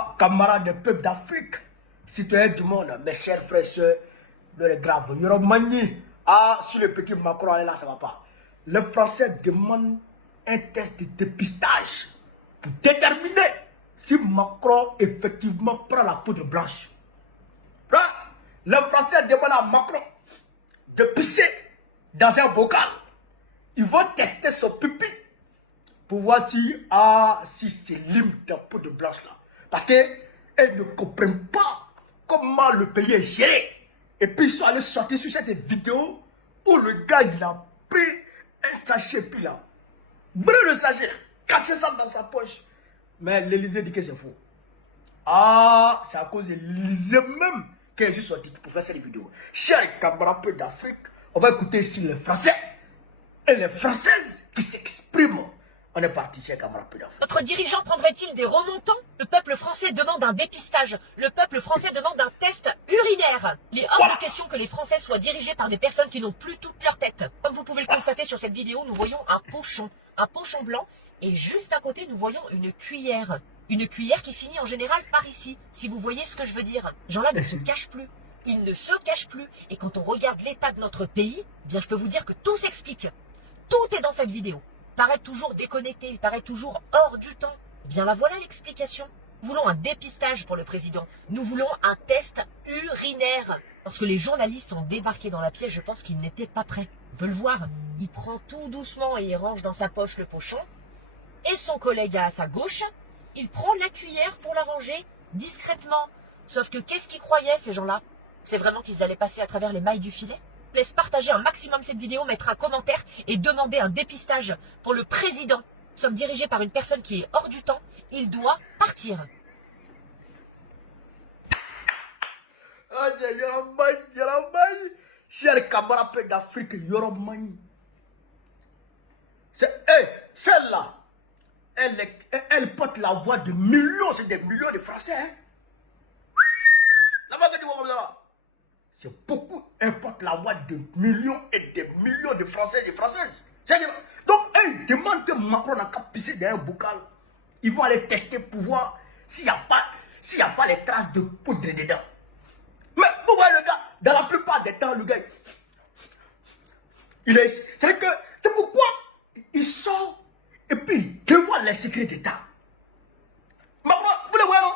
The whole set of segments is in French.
Ah, camarades des peuples d'Afrique, citoyens du monde, mes chers frères et sœurs, l'heure est grave. Yoromani, ah, si le petit Macron est là, ça ne va pas. Les Français demandent un test de dépistage pour déterminer si Macron effectivement prend la poudre blanche. Là, les Français demandent à Macron de pisser dans un bocal. Ils vont tester son pipi pour voir si, si c'est l'hymne de la poudre blanche là. Parce qu'ils ne comprennent pas comment le pays est géré. Et puis ils sont allés sortir sur cette vidéo où le gars il a pris un sachet puis là, brûle le sachet, caché ça dans sa poche. Mais l'Élysée dit que c'est faux. Ah, c'est à cause de l'Élysée même que je suis sorti pour faire cette vidéo. Chers camarades d'Afrique, on va écouter ici les Français et les Françaises qui s'expriment. On est parti, chers camarades d'Afrique. Notre dirigeant prendrait-il des remontants? Le peuple français demande un dépistage. Le peuple français demande un test urinaire. Il est hors de question que les Français soient dirigés par des personnes qui n'ont plus toute leur tête. Comme vous pouvez le constater sur cette vidéo, nous voyons un pochon blanc. Et juste à côté, nous voyons une cuillère. Une cuillère qui finit en général par ici, si vous voyez ce que je veux dire. Jean-là ne se cache plus. Il ne se cache plus. Et quand on regarde l'état de notre pays, eh bien je peux vous dire que tout s'explique. Tout est dans cette vidéo. Il paraît toujours déconnecté, il paraît toujours hors du temps. Eh bien là voilà l'explication. Nous voulons un dépistage pour le président. Nous voulons un test urinaire. Lorsque les journalistes ont débarqué dans la pièce, je pense qu'ils n'étaient pas prêts. On peut le voir. Il prend tout doucement et il range dans sa poche le pochon. Et son collègue à sa gauche, il prend la cuillère pour la ranger discrètement. Sauf que qu'est-ce qu'ils croyaient ces gens-là? C'est vraiment qu'ils allaient passer à travers les mailles du filet? Laisse partager un maximum cette vidéo, mettre un commentaire et demander un dépistage pour le président. Nous sommes dirigés par une personne qui est hors du temps. Il doit partir. Chers camarades d'Afrique, Yoromani. Celle-là, elle porte la voix de millions, c'est des millions de Français. Hein? C'est beaucoup, elle porte la voix de millions et des millions de Français et de Françaises. Donc, ils demandent que Macron n'a qu'à pisser dans un bocal. Ils vont aller tester pour voir s'il n'y a pas les traces de poudre dedans. Mais vous voyez le gars, dans la plupart des temps, le gars, c'est pourquoi il sort et puis il dévoile les secrets d'État. Macron, vous le voyez non?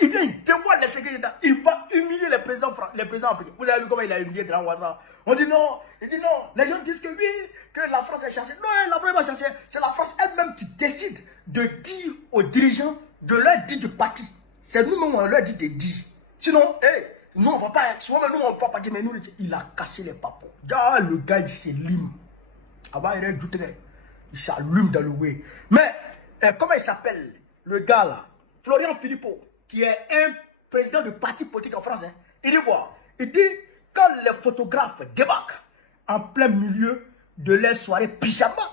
Il vient, il dévoile les secrets d'État. Il va humilier les présidents africains. Vous avez vu comment il a humilié Grand Ouattara? On dit non, il dit non. Les gens disent que oui, que la France est chassée. Non, la France n'est pas chassée. C'est la France elle-même qui décide de dire aux dirigeants de leur dire de partir. C'est nous-mêmes, on leur dit de dire. Sinon, nous on ne va pas, souvent nous on ne va pas dire, mais nous, il a cassé les papos. Ah, le gars, il s'allume. Il s'allume dans le way. Mais, comment il s'appelle, le gars là? Florian Philippot, qui est un président de parti politique en France. Hein. Il dit quoi? Il dit, quand les photographes débarquent en plein milieu de leur soirée pyjama,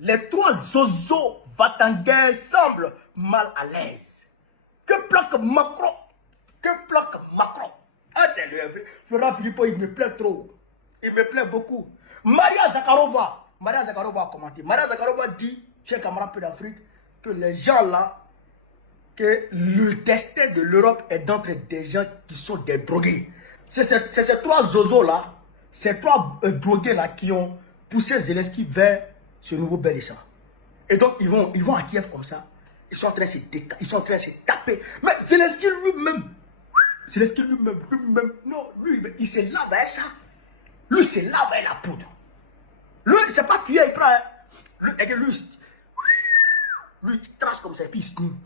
les trois zozos vatanguais semblent mal à l'aise. Que plaque Macron? Que plaque Macron? Florent Philippot, il me plaît trop. Il me plaît beaucoup. Maria Zakharova a commenté. Maria Zakharova dit, chez camarades d'Afrique, que les gens là, que le destin de l'Europe est d'entre des gens qui sont des drogués. C'est ces trois zozos là, ces trois drogués là qui ont poussé Zelensky vers ce nouveau Bélissa. Et donc ils vont à Kiev comme ça. Ils sont en train de se taper. Mais Zelensky lui-même, non, lui, il se lave avec ça. Lui, se lave avec la poudre. Lui, c'est pas tuer, il prend. Lui, il trace comme ça, et puis il se noue.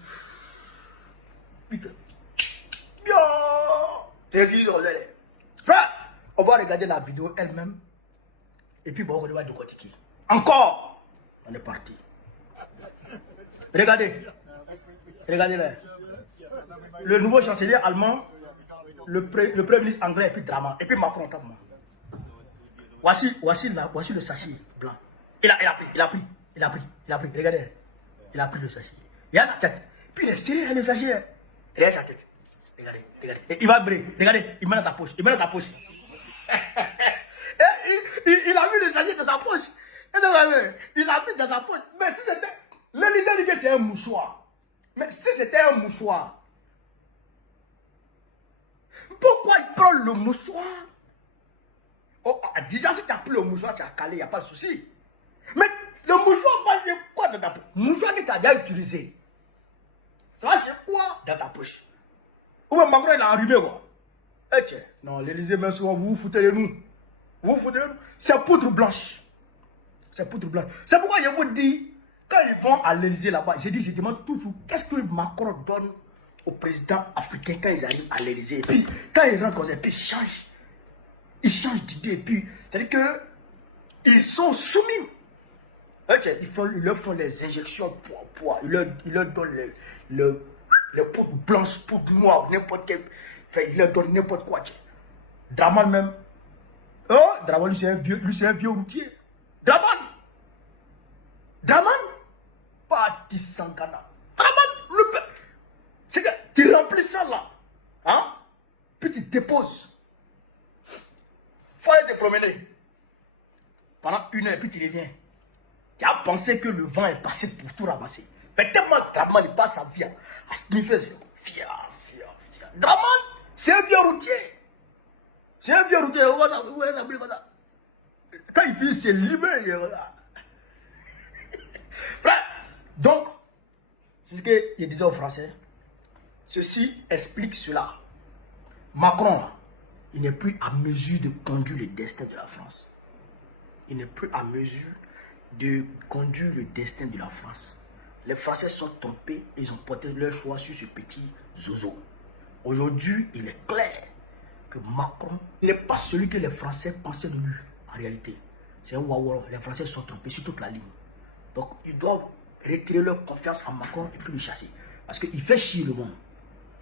On va regarder la vidéo elle-même. Et puis, bon, on va décortiquer. Encore, on est parti. Regardez. Regardez-le. Le nouveau chancelier allemand, le premier ministre anglais, et puis Drama, et puis Macron. Voici le sachet blanc. Il a pris. Regardez. Il a pris le sachet. Il a sa tête. Puis il est serré le sachet. Regardez sa tête. Regardez. Et il va briller. Regardez. Il met dans sa poche. Il a mis le sachet dans sa poche. Il a mis dans sa poche. Mais si c'était... L'Élysée dit que c'est un mouchoir. Mais si c'était un mouchoir, Pourquoi il prend le mouchoir? Oh, déjà, si tu as pris le mouchoir, tu as calé, il n'y a pas de souci. Mais le mouchoir va chez quoi dans ta poche? Mouchoir que tu as déjà utilisé. Ça va chez quoi dans ta poche? Ou bien Macron, il a enrhumé quoi? Eh tiens, non, l'Élysée, bien souvent, vous vous foutez de nous. Vous vous foutez de nous. C'est poudre blanche. C'est poudre blanche. C'est pourquoi je vous dis, quand ils vont à l'Élysée là-bas, je demande toujours, qu'est-ce que Macron donne aux présidents africains quand ils arrivent à l'Élysée? Et puis, quand ils rentrent comme ça, et puis ils changent d'idée. Et puis, c'est-à-dire que ils sont soumis. Okay, ils leur font les injections poids. Ils leur donnent les poudres blanches, poudres noires, n'importe quel. Enfin, ils leur donnent n'importe quoi. Draman même. Oh, Draman, lui, c'est un vieux routier. Draman, pas Tissankana. Draman, c'est que tu remplis ça là. Hein? Puis tu déposes. Faut aller te promener. Pendant 1 heure, puis tu reviens. Tu as pensé que le vent est passé pour tout ramasser. Mais tellement Draman il passe sa vie à sniffer. Fier. Draman, c'est un vieux routier. C'est un vieux routier. Quand il finit, c'est libéré. Donc, c'est ce que je disais aux Français. Ceci explique cela. Macron, là, il n'est plus à mesure de conduire le destin de la France. Il n'est plus à mesure de conduire le destin de la France. Les Français sont trompés et ils ont porté leur choix sur ce petit zozo. Aujourd'hui, il est clair que Macron n'est pas celui que les Français pensaient de lui. En réalité, c'est un waouh. Les Français sont trompés sur toute la ligne. Donc, ils doivent retirer leur confiance en Macron et puis le chasser. Parce qu'il fait chier le monde.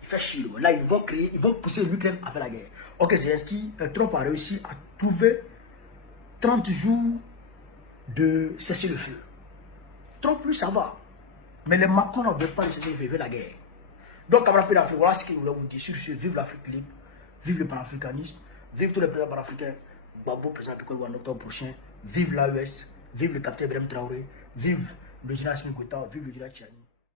Il fait chier le monde. Là, ils vont pousser l'Ukraine à faire la guerre. Ok, Zelensky, Trump a réussi à trouver 30 jours de cesser le feu. Trump, lui, ça va. Mais les Macron ne veulent pas le cesser le feu, ils veulent la guerre. Donc, camarades d'Afrique, voilà ce que je voulais vous dire. Sur ce, vive l'Afrique libre, vive le panafricanisme, vive tous les présidents panafricains. Babo, président Pikol en octobre prochain, vive l'AES, vive le capitaine Ibrahim Traoré, vive le général Smith Gouta, vive le général Tchani.